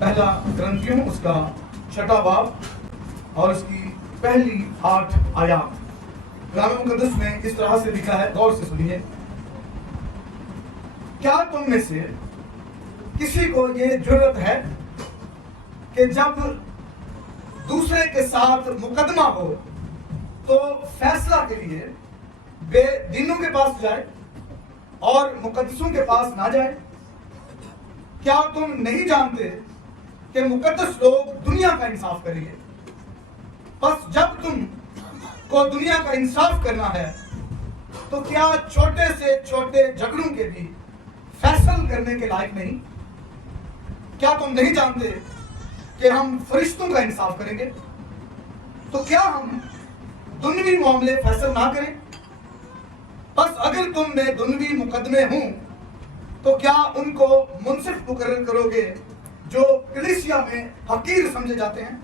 پہلا کرنتھیوں اس کا 6واں باب اور اس کی پہلی 8 آیات کلام مقدس میں اس طرح سے لکھا ہے، غور سے سنیے۔ کیا تم میں سے کسی کو یہ جرأت ہے کہ جب دوسرے کے ساتھ مقدمہ ہو تو فیصلہ کے لیے بے دینوں کے پاس جائے اور مقدسوں کے پاس نہ جائے؟ کیا تم نہیں جانتے کہ مقدس لوگ دنیا کا انصاف کریں گے؟ بس جب تم کو دنیا کا انصاف کرنا ہے تو کیا چھوٹے سے چھوٹے جھگڑوں کے بھی فیصل کرنے کے لائق نہیں؟ کیا تم نہیں جانتے کہ ہم فرشتوں کا انصاف کریں گے؟ تو کیا ہم دنیوی معاملے فیصل نہ کریں؟ بس اگر تم میں دنیوی مقدمے ہوں تو کیا ان کو منصف مقرر کرو گے جو کلیسیا میں حقیر سمجھے جاتے ہیں؟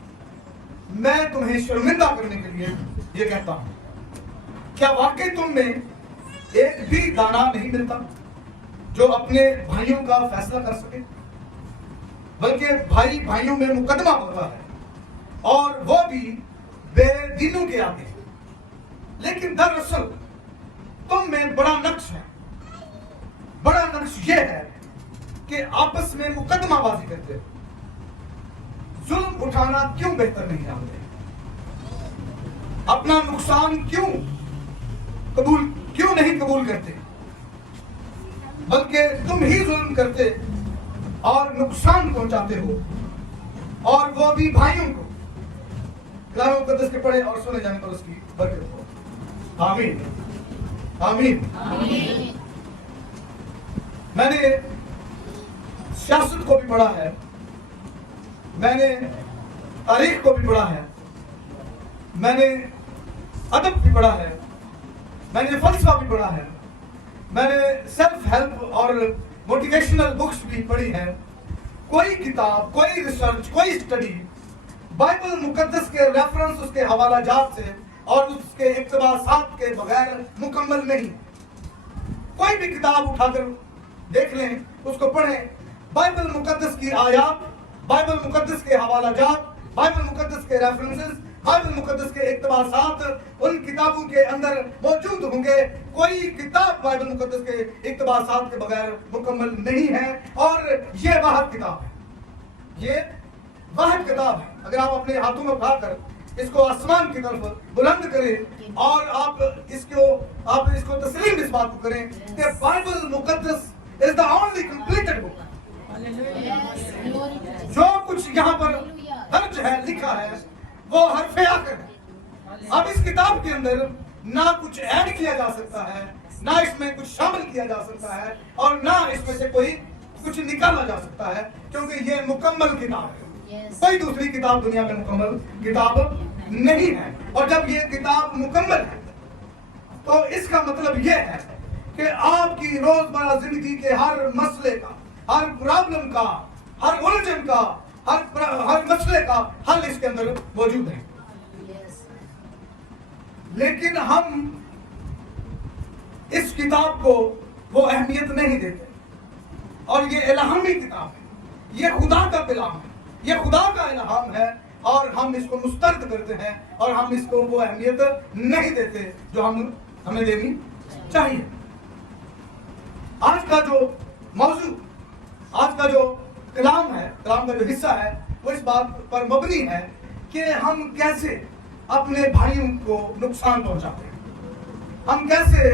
میں تمہیں شرمندہ کرنے کے لیے یہ کہتا ہوں، کیا واقعی تم میں ایک بھی دانا نہیں ملتا جو اپنے بھائیوں کا فیصلہ کر سکے؟ بلکہ بھائی بھائیوں میں مقدمہ ہوتا ہے اور وہ بھی بے دینوں کے آگے۔ لیکن دراصل تم میں بڑا نقص ہے، بڑا نقص یہ ہے کہ آپس میں مقدمہ بازی کرتے ہو۔ ظلم اٹھانا کیوں بہتر نہیں جانتے؟ اپنا نقصان کیوں نہیں قبول کرتے؟ بلکہ تم ہی ظلم کرتے اور نقصان پہنچاتے ہو، اور وہ بھی بھائیوں کو۔ کلام مقدس کے پڑھے اور سنے جانے پر اس کی برکت ہو۔ آمین آمین آمین۔ میں نے سیاست کو بھی پڑھا ہے، میں نے تاریخ کو بھی پڑھا ہے، میں نے ادب بھی پڑھا ہے، میں نے فلسفہ بھی پڑھا ہے، میں نے سیلف ہیلپ اور موٹیویشنل بکس بھی پڑھی ہیں۔ کوئی کتاب، کوئی ریسرچ، کوئی اسٹڈی بائبل مقدس کے ریفرنس، اس کے حوالہ جات سے اور اس کے اقتباسات کے بغیر مکمل نہیں۔ کوئی بھی کتاب اٹھا کر دیکھ لیں، اس کو پڑھیں، بائبل مقدس کی آیات، بائبل مقدس کے حوالہ جات، بائبل مقدس کے ریفرنسز، بائبل مقدس کے اقتباسات ان کتابوں کے اندر موجود ہوں گے۔ کوئی کتاب بائبل مقدس کے اقتباسات کے بغیر مکمل نہیں ہے، اور یہ واحد کتاب ہے، یہ واحد کتاب ہے۔ اگر آپ اپنے ہاتھوں میں اٹھا کر اس کو آسمان کی طرف بلند کریں اور آپ اس کو تسلیم اس بات کو کریں کہ بائبل مقدس is the only completed book۔ جو کچھ یہاں پر درج ہے، لکھا ہے، وہ حرف آخر ہے۔ اب اس کتاب کے اندر نہ کچھ ایڈ کیا جا سکتا ہے، نہ اس میں کچھ شامل کیا جا سکتا ہے، اور نہ اس میں سے کوئی کچھ نکالا جا سکتا ہے، کیونکہ یہ مکمل کتاب ہے۔ کوئی دوسری کتاب دنیا میں مکمل کتاب نہیں ہے، اور جب یہ کتاب مکمل ہے تو اس کا مطلب یہ ہے کہ آپ کی روزمرہ زندگی کے ہر مسئلے کا، ہر پرابلم کا، ہر الجھن کا، ہر مسئلے کا حل اس کے اندر موجود ہے۔ لیکن ہم اس کتاب کو وہ اہمیت نہیں دیتے، اور یہ الہامی کتاب ہے، یہ خدا کا کلام ہے، یہ خدا کا الہام ہے، اور ہم اس کو مسترد کرتے ہیں اور ہم اس کو وہ اہمیت نہیں دیتے جو ہمیں دینی چاہیے۔ آج کا جو موضوع، آج کا جو کلام ہے، کلام کا جو حصہ ہے، وہ اس بات پر مبنی ہے کہ ہم کیسے اپنے بھائیوں کو نقصان پہنچاتے ہیں، ہم کیسے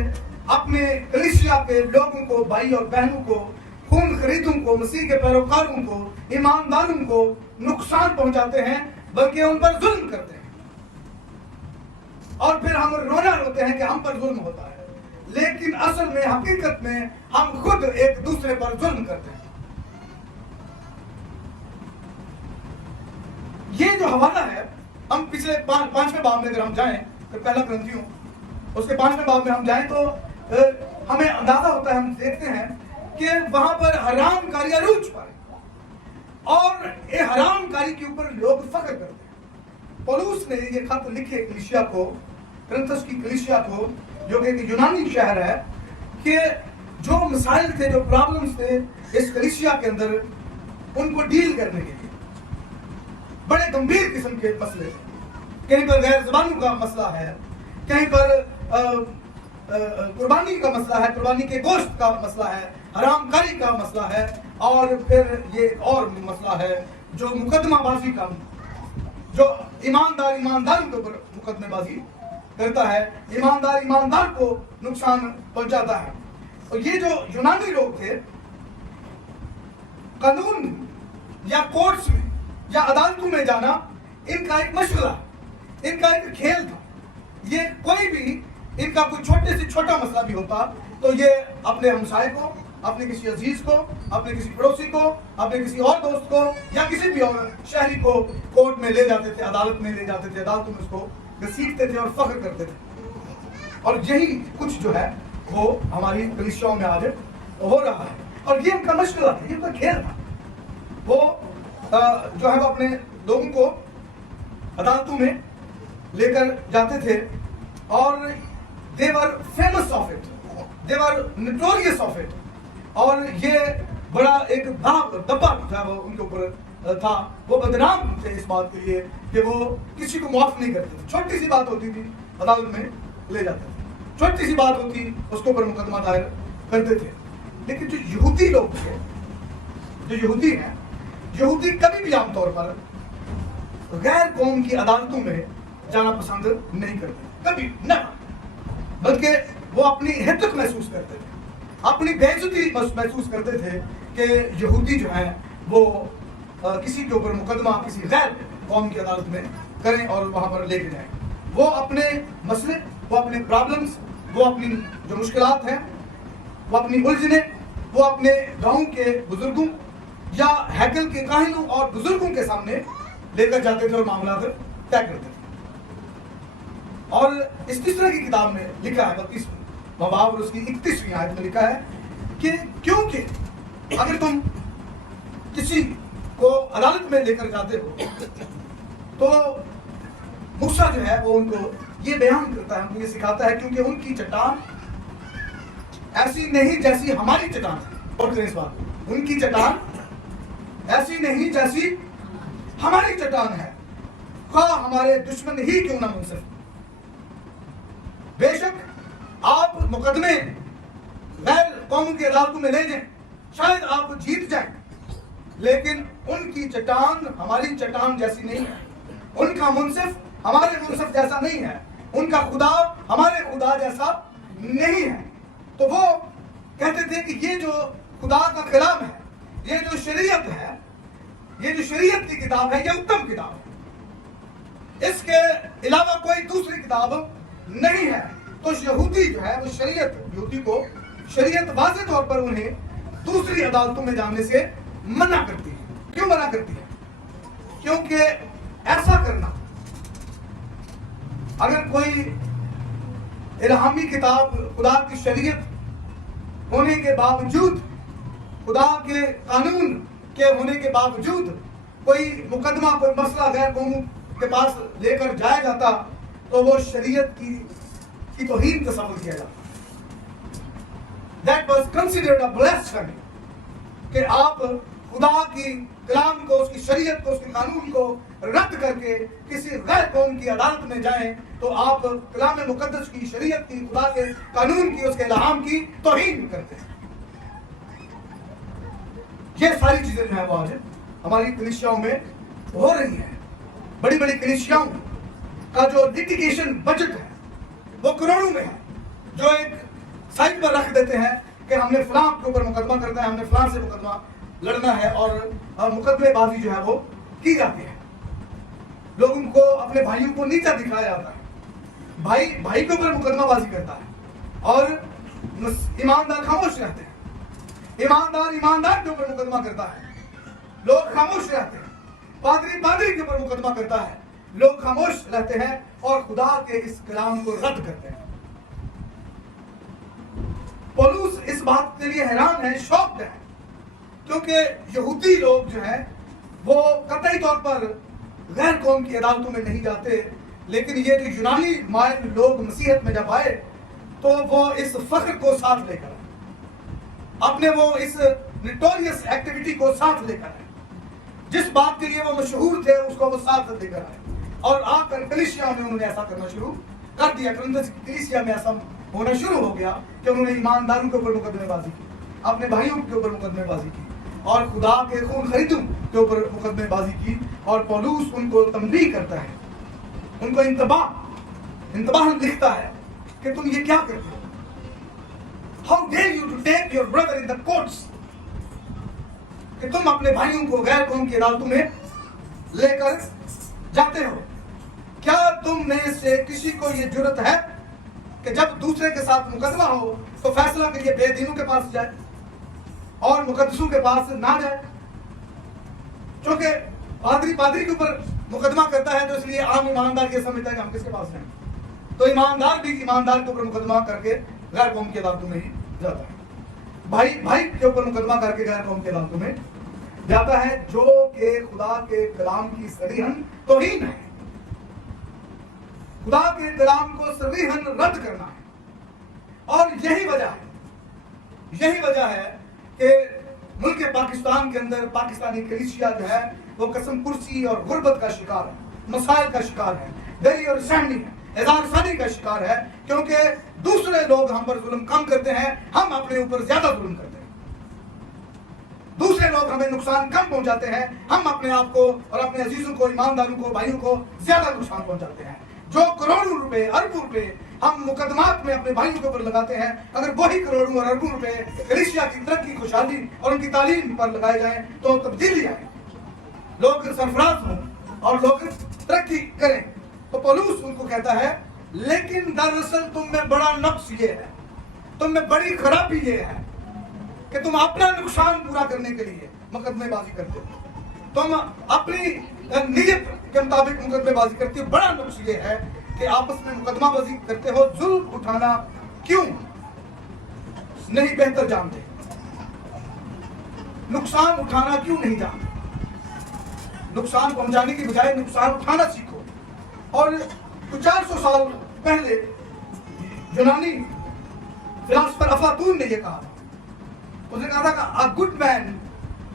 اپنے کلیسیا کے لوگوں کو، بھائی اور بہنوں کو، خون خریدوں کو، مسیح کے پیروکاروں کو، ایمانداروں کو نقصان پہنچاتے ہیں، بلکہ ان پر ظلم کرتے ہیں، اور پھر ہم رونا روتے ہیں کہ ہم پر ظلم ہوتا ہے، لیکن اصل میں، حقیقت میں ہم خود ایک دوسرے پر ظلم کرتے ہیں۔ یہ جو حوالہ ہے، ہم پچھلے 5ویں باب میں اگر ہم جائیں تو پہلا کرنتھیوں اس کے 5ویں باب میں ہم جائیں تو ہمیں اندازہ ہوتا ہے، ہم دیکھتے ہیں کہ وہاں پر حرام کاری عروج پر، اور یہ حرام کاری کے اوپر لوگ فخر کرتے ہیں۔ پولس نے یہ خط لکھے کلیسیا کو، کرنتھس کی کلیسیا کو، جو کہ ایک یونانی شہر ہے، کہ جو مسائل تھے، جو پرابلمز تھے اس کلیسیا کے اندر، ان کو ڈیل کرنے کے لیے بڑے گمبھیر قسم کے مسئلے ہیں. کہیں پر غیر زبانوں کا مسئلہ ہے, کہیں پر قربانی کا مسئلہ ہے, قربانی کے گوشت کا مسئلہ ہے, حرام کاری کا مسئلہ ہے, اور پھر یہ اور مسئلہ ہے جو مقدمہ بازی کا, جو ایمانداروں کے اوپر مقدمے بازی کرتا ہے, ایماندار کو نقصان پہنچاتا ہے. اور یہ جو یونانی لوگ تھے, قانون یا کورٹس میں یا عدالتوں میں جانا ان کا ایک مشغلہ, ان کا ایک کھیل تھا. یہ کوئی بھی ان کا کوئی چھوٹے سے چھوٹا مسئلہ بھی ہوتا تو یہ اپنے ہمسائے کو, اپنے کسی عزیز کو, اپنے کسی پڑوسی کو, اپنے کسی اور دوست کو یا کسی بھی اور شہری کو کورٹ میں لے جاتے تھے, عدالت میں لے جاتے تھے, عدالتوں میں اس کو گھسیٹتے تھے اور فخر کرتے تھے. اور یہی کچھ جو ہے وہ ہماری کلیسیاؤں میں آج ہو رہا ہے. اور یہ ان کا مشغلہ تھا, یہ ان کا کھیل تھا. وہ جو ہے وہ اپنے لوگوں کو عدالتوں میں لے کر جاتے تھے اور they were famous of it, they were notorious of it. اور یہ بڑا ایک دبا تھا وہ ان کے اوپر تھا, وہ بدنام تھے اس بات کے لیے کہ وہ کسی کو معاف نہیں کرتے تھے. چھوٹی سی بات ہوتی تھی عدالت میں لے جاتے تھے, چھوٹی سی بات ہوتی اس کے اوپر مقدمہ دائر کرتے تھے. لیکن جو یہودی لوگ تھے, جو یہودی ہیں, یہودی کبھی بھی عام طور پر غیر قوم کی عدالتوں میں جانا پسند نہیں کرتے, کبھی نہ, بلکہ وہ اپنی حدت محسوس کرتے تھے, اپنی بے عزتی محسوس کرتے تھے کہ یہودی جو ہیں وہ کسی کے اوپر مقدمہ کسی غیر قوم کی عدالت میں کریں اور وہاں پر لے کے جائیں. وہ اپنے مسئلے, وہ اپنے پرابلمز, وہ اپنی جو مشکلات ہیں, وہ اپنی الجھنیں, وہ اپنے گاؤں کے بزرگوں یا ہیکل کے کاہنوں اور بزرگوں کے سامنے لے کر جاتے تھے اور معاملات طے کرتے تھے. اور اس تیسرے کی کتاب میں لکھا ہے 32 باب اور اس کی 31ویں آیت میں لکھا ہے کہ کیونکہ اگر تم کسی کو عدالت میں لے کر جاتے ہو تو موسیٰ جو ہے وہ ان کو یہ بیان کرتا ہے, ان کو یہ سکھاتا ہے کیونکہ ان کی چٹان ایسی نہیں جیسی ہماری چٹان ہے. اور اس بات, ان کی چٹان ایسی نہیں جیسی ہماری چٹان ہے, خواہ ہمارے دشمن ہی کیوں نہ منصف. بے شک آپ مقدمے غیر قوموں کی عدالتوں میں لے جائیں, شاید آپ جیت جائیں, لیکن ان کی چٹان ہماری چٹان جیسی نہیں ہے, ان کا منصف ہمارے منصف جیسا نہیں ہے, ان کا خدا ہمارے خدا جیسا نہیں ہے. تو وہ کہتے تھے کہ یہ جو خدا کا کلام ہے, یہ جو شریعت ہے, یہ جو شریعت کی کتاب ہے, یہ اتم کتاب ہے, اس کے علاوہ کوئی دوسری کتاب نہیں ہے. تو یہودی جو ہے وہ شریعت, یہودی کو شریعت واضح طور پر انہیں دوسری عدالتوں میں جانے سے منع کرتی ہے. کیوں منع کرتی ہے؟ کیونکہ ایسا کرنا, اگر کوئی الہامی کتاب خدا کی شریعت ہونے کے باوجود, خدا کے قانون کے ہونے کے باوجود کوئی مقدمہ, کوئی مسئلہ غیر قوموں کے پاس لے کر جایا جاتا تو وہ شریعت کی توہین تصور کیا جاتا. That was considered a blasphemy. کہ آپ خدا کی کلام کو, اس کی شریعت کو, اس کے قانون کو رد کر کے کسی غیر قوم کی عدالت میں جائیں تو آپ کلام مقدس کی, شریعت کی, خدا کے قانون کی, اس کے الہام کی توہین کرتے ہیں. یہ ساری چیزیں جو ہیں وہ آج ہماری کلیسیاؤں میں ہو رہی ہیں. بڑی بڑی کلیسیاؤں کا جو لیٹیگیشن بجٹ ہے وہ کروڑوں میں ہے, جو ایک سائٹ پر رکھ دیتے ہیں کہ ہم نے فلاں کے اوپر مقدمہ کرنا ہے, ہم نے فلاں سے مقدمہ لڑنا ہے, اور مقدمے بازی جو ہے وہ کی جاتی ہے. لوگوں کو, اپنے بھائیوں کو نیچا دکھایا جاتا ہے, بھائی کے اوپر مقدمہ بازی کرتا ہے اور ایماندار خاموش رہتے ہیں. ایماندار کے اوپر مقدمہ کرتا ہے, لوگ خاموش رہتے ہیں. پادری کے اوپر مقدمہ کرتا ہے, لوگ خاموش رہتے ہیں اور خدا کے اس کلام کو رد کرتے ہیں. پولس اس بات کے لیے حیران ہے, شوقڈ ہے, کیونکہ یہودی لوگ جو ہیں وہ قطعی طور پر غیر قوم کی عدالتوں میں نہیں جاتے, لیکن یہ جو یونانی مائل لوگ مسیحیت میں جب آئے تو وہ اس فخر کو ساتھ لے کر, اپنے وہ اس نٹوریس ایکٹیویٹی کو ساتھ لے کر जिस बात के लिए वो मशहूर थे उसको वो साथ लेकर आए और आकर कलीसिया में उन्होंने ऐसा करना शुरू कर दिया। कुरिन्थस की कलीसिया में ऐसा होना शुरू हो गया कि उन्होंने ईमानदारों के ऊपर मुकदमेबाजी की, अपने भाइयों के ऊपर मुकदमेबाजी की और खुदा के खून खरीदों के ऊपर मुकदमेबाजी की। और पौलुस उनको तंबीह करता है, उनको इंतबाह लिखता है कि तुम ये क्या करते हो? How dare you to take your brother in the courts, कि तुम अपने भाइयों को गैर कौम की अदालतों में लेकर जाते हो। क्या तुम में से किसी को ये जुर्रत है कि जब दूसरे के साथ मुकदमा हो तो फैसला के लिए बेदीनों के पास जाए और मुकद्दसों के पास ना जाए? क्योंकि पादरी के ऊपर मुकदमा करता है तो इसलिए आम ईमानदार ये समझता है कि हम किसके पास जाएं, तो ईमानदार भी ईमानदार के ऊपर मुकदमा करके गैर कौम की अदालतों में ही जाता है। भाई के ऊपर मुकदमा करके गैर कौम की अदालतों में जाता है, जो कि खुदा के कलाम की सरीहन तौहीन है। खुदा के कलाम को सरीहन रद्द करना है। और यही वजह है कि मुल्क पाकिस्तान के अंदर पाकिस्तानी कलीसिया जो है वो कसम कुर्सी और गुर्बत का शिकार है, मसाइल का शिकार है, दरी और सहनी है, एजारसानी का शिकार है, क्योंकि दूसरे लोग हम पर जुल्म कम करते हैं, हम अपने ऊपर ज्यादा जुल्म करते हैं। दूसरे लोग हमें नुकसान कम पहुंचाते हैं, हम अपने आप को और अपने अजीजों को, ईमानदारों को, भाइयों को ज्यादा नुकसान पहुंचाते हैं। जो करोड़ों रुपए, अरबों रुपए हम मुकदमात में अपने भाइयों के ऊपर लगाते हैं, अगर वही करोड़ों और अरबों रुपए कलीसिया की तरक्की, खुशहाली और उनकी तालीम पर लगाए जाएं तो तब्दीली आए, लोग सरफराज हों और लोग तरक्की करें। तो पौलुस उनको कहता है, लेकिन दरअसल तुम में बड़ा नक्स ये है, तुम में बड़ी खराबी ये है कि तुम अपना नुकसान पूरा करने के लिए मुकदमेबाजी करते हो, तुम अपनी नीयत के मुताबिक मुकदमेबाजी करते हो। बड़ा नुक्स ये है कि आपस में मुकदमाबाजी करते हो, जुल्म उठाना क्यों नहीं बेहतर जानते, नुकसान उठाना क्यों नहीं जानते। नुकसान पहुंचाने की बजाय नुकसान उठाना सीखो। और 400 साल पहले यूनानी फिलासफर अफलातून ने यह कहा, उसने कहा था कि a good man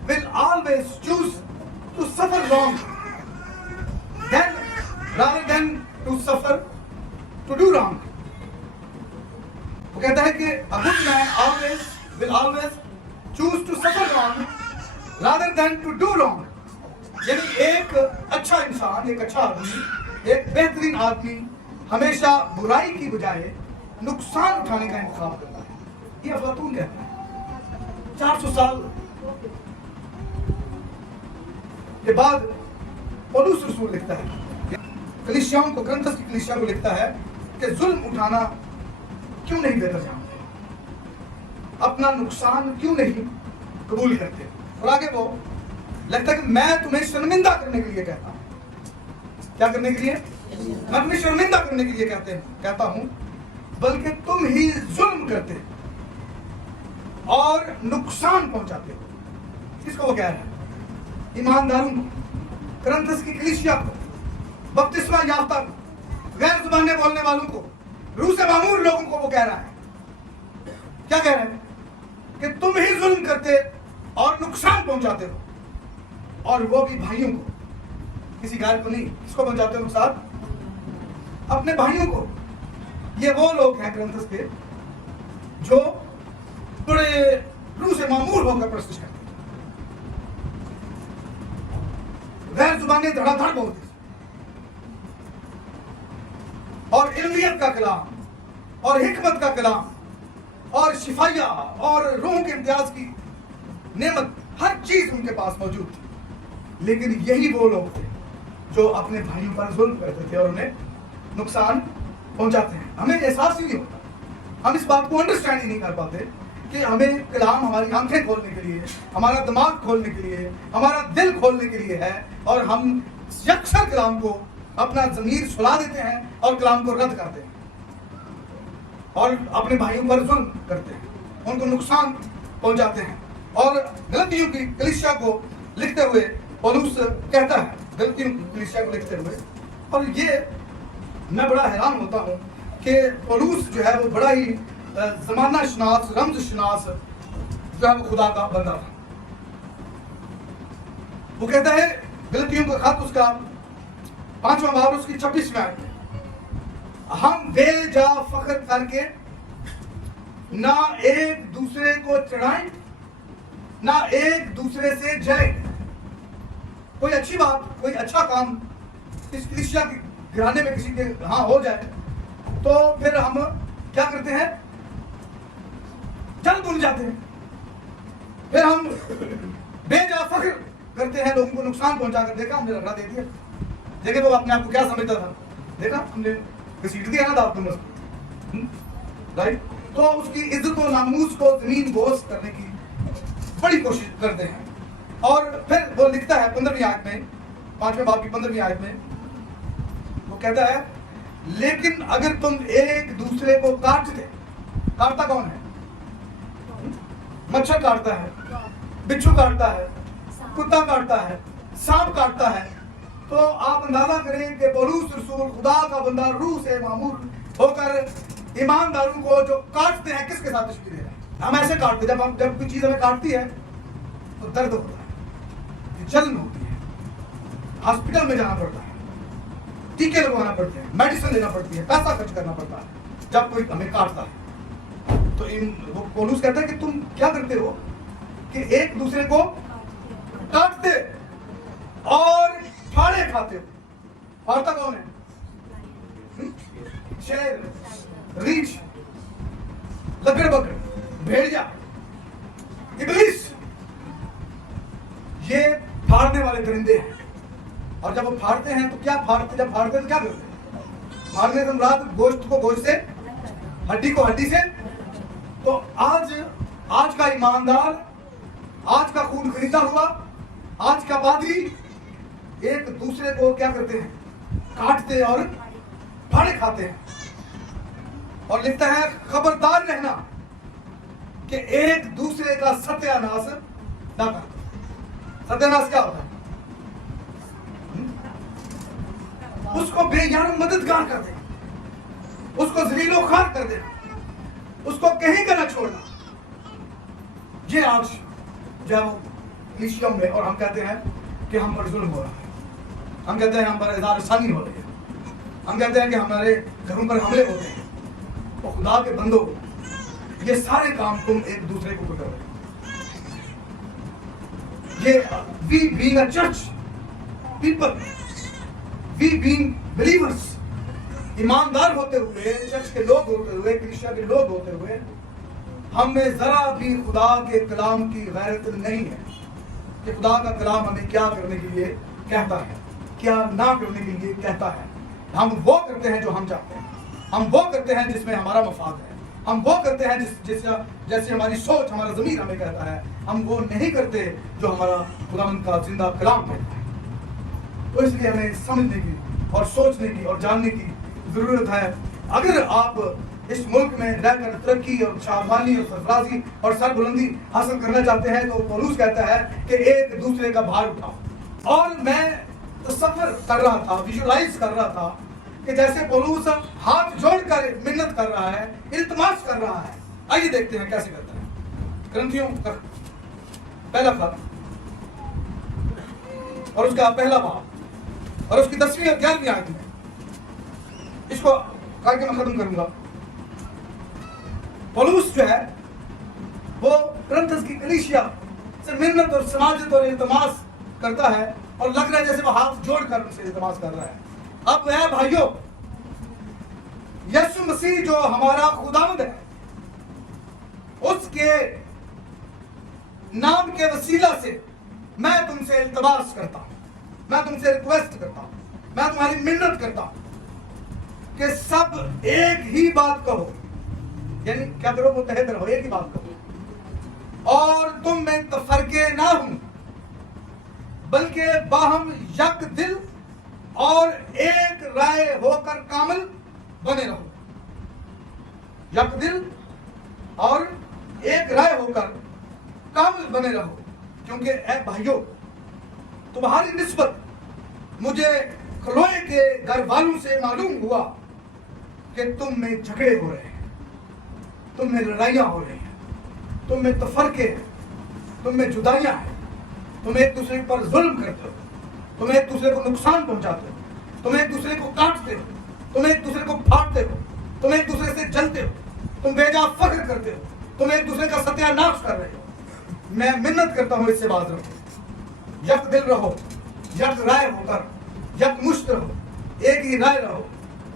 will always choose to suffer wrong rather than to suffer to do wrong। वो कहता है कि a good man will always choose to suffer wrong rather than to do wrong। यानी एक अच्छा इंसान, एक अच्छा आदमी, एक बेहतरीन आदमी हमेशा बुराई की बजाय नुकसान उठाने का इंतखाब करता है। ये अफलातून कहता है। 400 साल के बाद पौलुस रसूल लिखता है, कलीसियाओं को, कुरिन्थस की कलीसिया को लिखता है कि जुल्म उठाना क्यों नहीं बेहतर जानते, अपना नुकसान क्यों नहीं कबूल करते। और आगे वो लगता है कि मैं तुम्हें शर्मिंदा करने के लिए कहता हूं। क्या करने के लिए? मैं तुम्हें शर्मिंदा करने के लिए कहता हूं, बल्कि तुम ही जुल्म करते और नुकसान पहुंचाते हो। किसको वो कह रहा है? ईमानदारों को, कुरिन्थस की कलीसिया को, बपतिस्मा याफ्ता को, गैर जुबानें बोलने वालों को, रूह से मामूर लोगों को वो कह रहा है। क्या कह रहा है? कि तुम ही जुल्म करते और नुकसान पहुंचाते हो, और वो भी भाइयों को, किसी गैर को नहीं। किसको पहुंचाते हो नुकसान? अपने भाइयों को। ये वो लोग हैं कुरिन्थस के जो बड़े रूह से मामूर होकर प्रस्तुत करते हैं, गैर जुबानें धड़ाधड़ बोलते और इल्मियत का कलाम और हिकमत का कलाम और शिफाया और रूह के इम्तियाज की नेमत, हर चीज उनके पास मौजूद थी। लेकिन यही वो लोग थे जो अपने भाइयों पर जुल्म करते थे और उन्हें नुकसान पहुंचाते हैं। हमें एहसास ही नहीं होता, हम इस बात को अंडरस्टैंड ही नहीं कर पाते कि हमें कलाम हमारी आंखें खोलने के लिए, हमारा दिमाग खोलने के लिए, हमारा दिल खोलने के लिए है, और हम यकसर कलाम को अपना ज़मीर सुला देते हैं और कलाम को रद्द करते हैं और अपने भाइयों पर जुल्म करते हैं, उनको नुकसान पहुंचाते हैं। और गलतियों की कलीसिया को लिखते हुए पौलुस कहता है, गलतियों की कलीसिया को लिखते हुए, और ये मैं बड़ा हैरान होता हूँ कि पौलुस जो है वो बड़ा ही ज़माना शनास, रमज शनास जो है वो खुदा का बंदा था। वो कहता है गलतियों का खत उसका 5वां बाब उसकी 26वें आयत में, हम बेजा फख्र करके ना एक दूसरे को चढ़ाएं ना एक दूसरे से जले। कोई अच्छी बात, कोई अच्छा काम इस कलीसिया के घराने में किसी के हाँ हो जाए तो फिर हम क्या करते हैं, जल भूल जाते हैं, फिर हम बेजा फख्र करते हैं, लोगों को नुकसान पहुंचा कर, देखा हमने रगड़ा दे दिया, देखे वो अपने आप को क्या समझता था, देखा हमने घसीट दिया ना दावत में उसको, राइट। तो उसकी इज्जत और नामूस को जमीन बोस करने की बड़ी कोशिश करते हैं। और फिर वो लिखता है 15वीं आयत में, 5वें बाब की 15वीं आयत में वो कहता है, लेकिन अगर तुम एक दूसरे को काटते, काटता कौन है? मच्छर काटता है, बिच्छू काटता है, कुत्ता काटता है, सांप काटता है, तो आप अंदाजा करें कि पौलुस रसूल खुदा का बंदा रूह से मामूर होकर ईमानदारों को जो काटते हैं किसके साथ तशबीह दे रहा है? हम ऐसे काटते हैं, जब कोई चीज हमें काटती है तो दर्द होता है, जलन होती है, हॉस्पिटल में जाना पड़ता है, टीके लगवाना पड़ते हैं, मेडिसिन लेना पड़ती है, पैसा खर्च करना पड़ता है जब कोई हमें काटता है। तो पौलुस कहता है कि तुम क्या करते हो कि एक दूसरे को काटते और फाड़े खाते हो। फाड़ता कौन है? शेर, रीछ, लकड़ बकड़, भेड़िया, इब्लीस, ये फाड़ने वाले परिंदे हैं। और जब वो फाड़ते हैं तो क्या फाड़ते, जब फाड़ते हैं तो क्या करते हैं? फाड़ने से मुराद गोश्त को गोश्त से, हड्डी को हड्डी से। तो आज का ईमानदार, आज का खून खरीदा हुआ, आज का पादरी एक दूसरे को क्या करते हैं? काटते और फाड़े खाते हैं। और लिखता है खबरदार रहना कि एक दूसरे का सत्यानाश ना कर। सत्यानाश क्या होता है? उसको बेयान मददगार कर दे, उसको जलीलो खार कर दे, उसको कहीं का ना छोड़ना। ये आज जब कलीसिया में, और हम कहते हैं कि हम पर जुल्म हो रहा है, हम कहते हैं हम पर इज़हार सानी हो रही है, हम कहते हैं कि हमारे घरों पर हमले होते हैं, तो खुदा के बंदो ये सारे काम तुम एक दूसरे को कर रहे हो। ये we being a church people, we being believers, ईमानदार होते हुए, चर्च के लोग होते हुए, कलीसिया के लोग होते हुए, हम में जरा भी खुदा के कलाम की गैरत नहीं है कि खुदा का कलाम हमें क्या करने के लिए कहता है, क्या ना करने के लिए कहता है। हम वो करते हैं जो हम चाहते हैं, हम वो करते हैं जिसमें हमारा मफाद है, हम वो करते हैं जैसे हमारी सोच, हमारा ज़मीर हमें कहता है। हम वो नहीं करते जो हमारा खुदावंद का जिंदा कलाम कहता है। तो इसलिए हमें समझने की और सोचने की और जानने की ज़रूरत है। अगर आप इस मुल्क में रहकर तरक्की और शाबानी और सरफराजी और सरबुलंदी हासिल करना चाहते हैं तो पौलुस कहता है कि एक दूसरे का भार उठाओ। और मैं तसव्वुर कर रहा था, विजुअलाइज कर रहा था कि जैसे पौलुस हाथ जोड़कर मिन्नत कर रहा है, इल्तिमास कर रहा है। आइए देखते हैं कैसे करता है। ग्रंथियों का पहला खत और उसका पहला बाब और उसकी 10वीं और 11वीं आयत में, इसको करके मैं खत्म करूंगा। पौलुस जो है वो कुरिन्थस की कलीसिया से मिन्नत और समाजत और इल्तिमास करता है और लग रहा है जैसे वो हाथ जोड़कर उनसे इल्तिमास कर रहा है। अब है भाइयों, यीशु मसीह जो हमारा खुदावंद है, उसके नाम के वसीला से मैं तुमसे इल्तिमास करता हूं, मैं तुमसे रिक्वेस्ट करता हूं, मैं तुम्हारी मिन्नत करता हूं कि सब एक ही बात कहो। यानी क्या करो? मुत्तहिद रहो, एक ही बात कहो, और तुम में तफरके ना हो बल्कि बाहम यक दिल और एक राय होकर कामिल बने रहो। यक दिल और एक राय होकर कामिल बने रहो, क्योंकि ऐ भाइयों, तुम्हारी निस्बत मुझे खलोए के घर वालों से मालूम हुआ कि तुम में झगड़े हो रहे हैं, तुम में लड़ाइयां हो रही हैं, तुम में तफरके हैं, तुम में जुदाइयां हैं, तुम एक दूसरे पर जुल्म करते हो, तुम एक दूसरे को नुकसान पहुंचाते हो, तुम एक दूसरे को काटते हो, तुम एक दूसरे को फाड़ते हो, तुम एक दूसरे से जलते हो, तुम बेजा फख्र करते हो, तुम एक दूसरे का सत्यानाश कर रहे हो। मैं मिन्नत करता हूं इससे बात रखो, यक दिल रहो, यक राय होकर, यक मुश्त रहो, एक ही राय रहो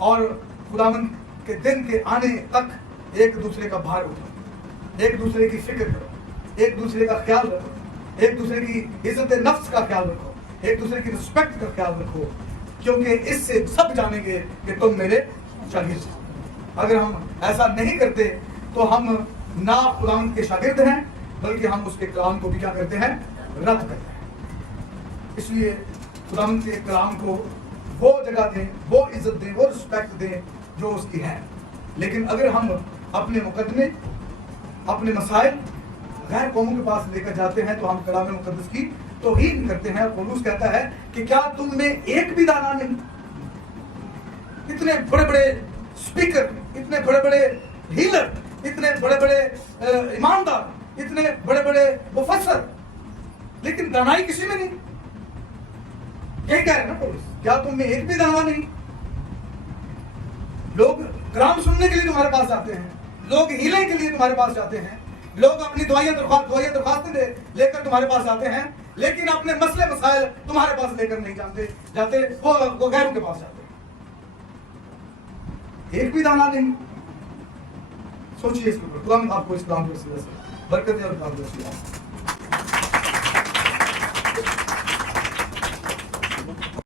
और खुदावंद के दिन के आने तक एक दूसरे का भार उठाओ, एक दूसरे की फिक्र करो, एक दूसरे का ख्याल रखो, एक दूसरे की इज्जत नफ्स का ख्याल रखो, एक दूसरे की रिस्पेक्ट का ख्याल रखो, क्योंकि इससे सब जानेंगे कि तुम मेरे शागिर्द हो। अगर हम ऐसा नहीं करते तो हम ना खुदावंद के शागिर्द हैं, बल्कि हम उसके कलाम को भी क्या करते हैं, रद्द करते हैं। इसलिए खुदावंद के कलाम को वो जगह दें, वो इज्जत दें, वो रिस्पेक्ट दें जो उसकी है। लेकिन अगर हम अपने मुकदमे, अपने मसाइल गैर कौमों के पास लेकर जाते हैं तो हम कलाम मुकद्दस की तौहीन करते हैं। पौलुस कहता है कि क्या तुम में एक भी दाना नहीं? इतने बड़े बड़े स्पीकर, इतने बड़े बड़े हीलर, इतने बड़े बड़े ईमानदार, इतने बड़े बड़े मुफस्सर, लेकिन दानाई किसी में नहीं। यही कह रहे ना पौलुस, क्या तुम में एक भी दाना नहीं? लोग कलाम सुनने के लिए तुम्हारे पास आते हैं, लोग हीलिंग के लिए तुम्हारे पास जाते हैं, लोग अपनी दवाइयां दरख्वास्तें लेकर तुम्हारे पास आते हैं, लेकिन अपने मसले मसाइल तुम्हारे पास लेकर नहीं जाते, वो गैरों के पास जाते हैं। एक भी दाना नहीं। सोचिए इसके ऊपर। खुदा आपको इस कलाम को बरकत और